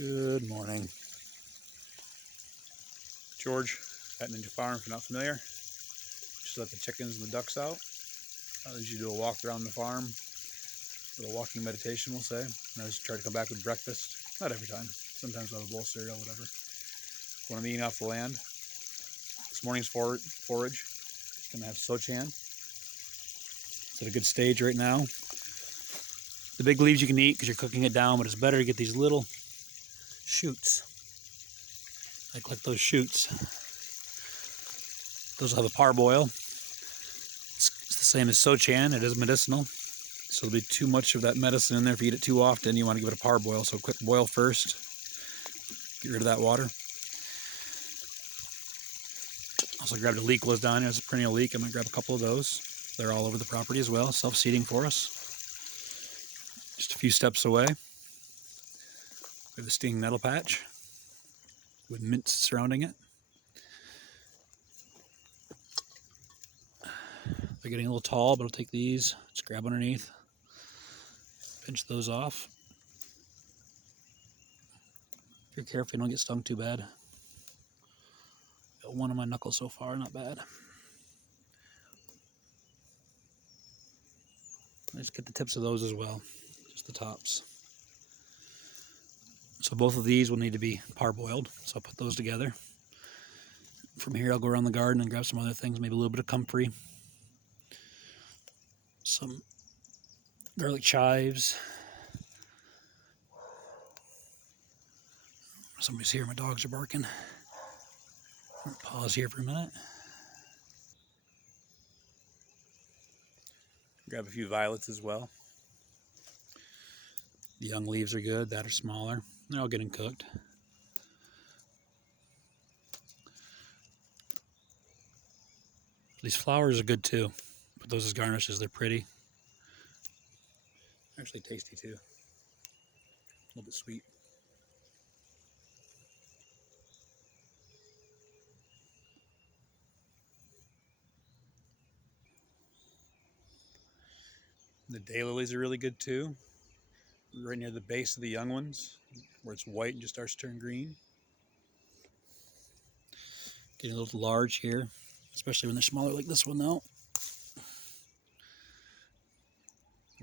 Good morning. George at Ninja Farm, if you're not familiar. Just let the chickens and the ducks out. I usually do a walk around the farm, a little walking meditation, we'll say. And I just try to come back with breakfast. Not every time. Sometimes I'll have a bowl of cereal, whatever. When I'm eating off the land, this morning's forage, gonna have sochan. It's at a good stage right now. The big leaves you can eat because you're cooking it down, but it's better to get these little shoots. Like those shoots. Those will have a parboil. It's the same as sochan. It is medicinal. So there'll be too much of that medicine in there. If you eat it too often, you want to give it a parboil. So quick boil first. Get rid of that water. Also grabbed a leek was down here. It's a perennial leek. I'm going to grab a couple of those. They're all over the property as well. Self-seeding for us. Just a few steps away. We have the stinging nettle patch with mints surrounding it. They're getting a little tall, but I'll take these. Just grab underneath. Pinch those off. If you're careful, you don't get stung too bad. Got one on my knuckle so far, not bad. Just get the tips of those as well, just the tops. So both of these will need to be parboiled, so I'll put those together. From here, I'll go around the garden and grab some other things, maybe a little bit of comfrey, some garlic chives. Somebody's here, my dogs are barking. I'll pause here for a minute. Grab a few violets as well. The young leaves are good, that are smaller. They're all getting cooked. These flowers are good too. Put those as garnishes, they're pretty. Actually tasty too. A little bit sweet. The daylilies are really good too. Right near the base of the young ones, where it's white and just starts to turn green. Getting a little large here, especially when they're smaller like this one though.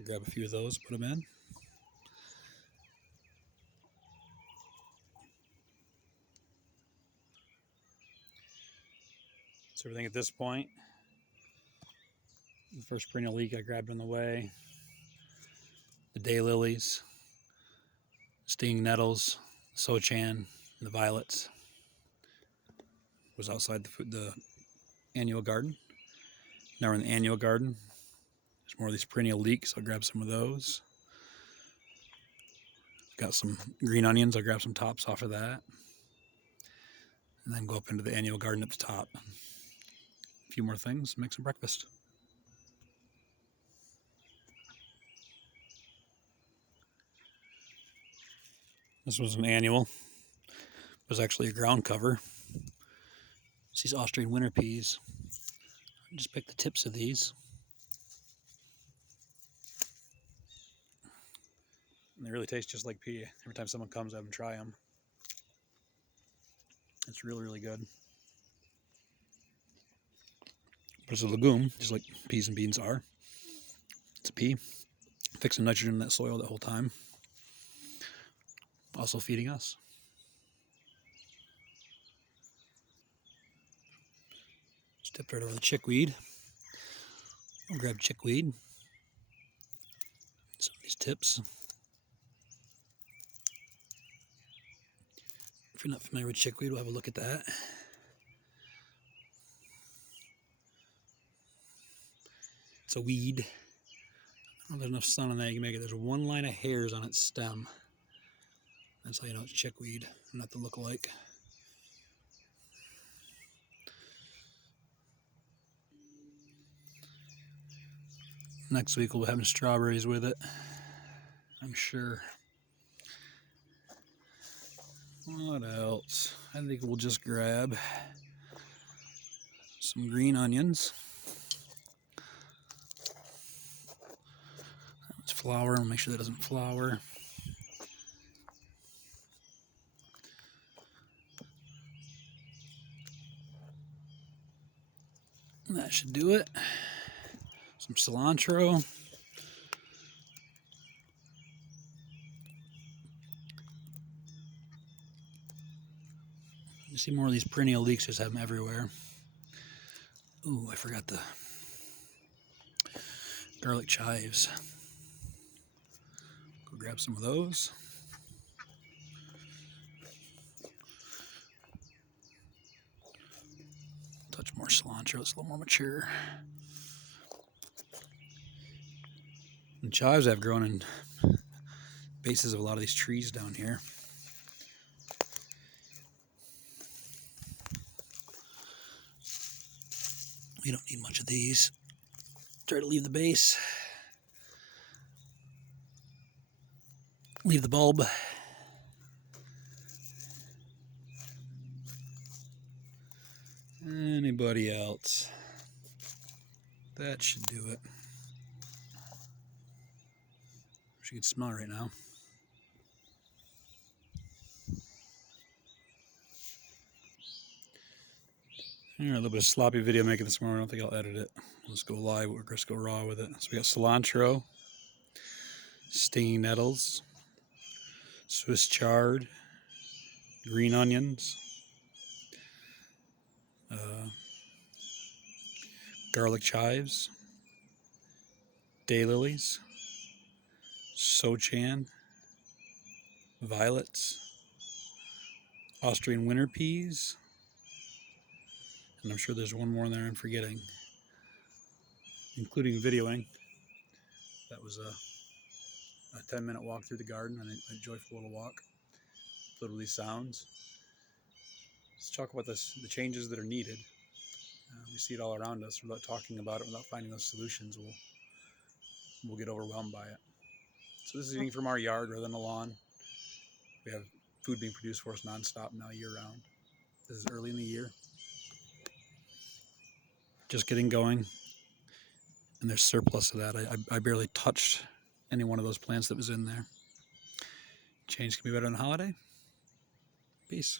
Grab a few of those, put them in. So everything at this point. The first perennial leek I grabbed on the way. The daylilies, stinging nettles, sochan, and the violets. Was outside the annual garden. Now we're in the annual garden. There's more of these perennial leeks. I'll grab some of those. Got some green onions. I'll grab some tops off of that. And then go up into the annual garden at the top. A few more things, make some breakfast. This was an annual. It was actually a ground cover. It's these Austrian winter peas. Just pick the tips of these. And they really taste just like pea. Every time someone comes, I have them try them. It's really, really good. But it's a legume, just like peas and beans are. It's a pea. Fixing nitrogen in that soil the whole time. Also feeding us. Stepped right over the chickweed. I'll grab chickweed. Some of these tips. If you're not familiar with chickweed, we'll have a look at that. It's a weed. I don't know if there's enough sun on that. You can make it. There's one line of hairs on its stem. That's how you know it's chickweed, not the look-alike. Next week we'll be having strawberries with it, I'm sure. What else? I think we'll just grab some green onions. It's flour. I'll make sure that doesn't flour. That should do it. Some cilantro. You see more of these perennial leeks, just have them everywhere. Ooh, I forgot the garlic chives. Go grab some of those. Touch more cilantro, it's a little more mature. And chives have grown in bases of a lot of these trees down here. We don't need much of these. Try to leave the base. Leave the bulb. Anybody else? That should do it. Wish you could smell right now. All right, a little bit of sloppy video making this morning. I don't think I'll edit it. Let's go live or just go raw with it. So we got cilantro, stinging nettles, Swiss chard, green onions, garlic chives, daylilies, sochan, violets, Austrian winter peas, and I'm sure there's one more in there I'm forgetting, including videoing. That was a 10-minute walk through the garden, and a joyful little walk. Literally sounds. Let's talk about the changes that are needed. We see it all around us. Without talking about it, without finding those solutions, we'll get overwhelmed by it. So this is eating from our yard rather than a lawn. We have food being produced for us nonstop now, year-round. This is early in the year. Just getting going. And there's surplus of that. I barely touched any one of those plants that was in there. Change can be better than a holiday. Peace.